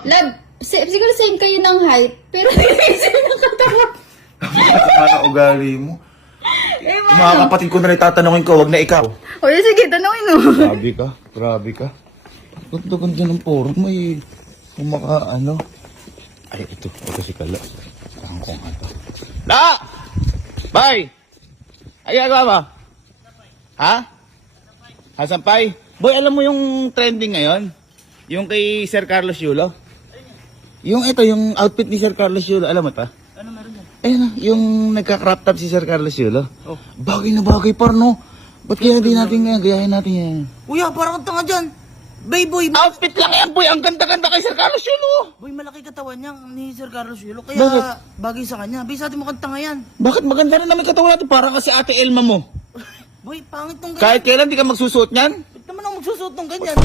Love, siguro same kayo ng height, pero same ng katawan. Ano ugali mo? Yung mga kapatid ko na tatanungin ko, wag na ikaw. O yun, sige, tanongin mo. Grabe ka, grabe ka. Ganda-ganda ng pork mo eh. Kumaka ano. Ay, ito si Kala. Parang kong ito. La! Bay! Ay, gagawa ba? Ha? Hasampay? Boy, alam mo yung trending ngayon? Yung kay Sir Carlos Yulo? Yung ito, yung outfit ni Sir Carlos Yulo. Alam mo ta? Ano meron yan? Ayun, yung nagka-crop top si Sir Carlos Yulo. Oh. Bagay na bagay, par, no? Ba't kaya di natin ngayon? Gayahin natin yan. Kuya, parang kang tanga dyan. Bay, boy. Outfit lang yan, boy. Ang ganda-ganda kay Sir Carlos Yulo. Boy, malaki katawan niya ni Sir Carlos Yulo. Kaya Bakit? bagay sa kanya. Bay, sa atin mo kang tanga yan. Bakit maganda rin namin katawan natin? Parang kasi Ate Elma mo. Boy, pangit tong ganyan. Kahit kailan di ka magsusuot niyan? Ba't naman ako magsusuot ng ganyan?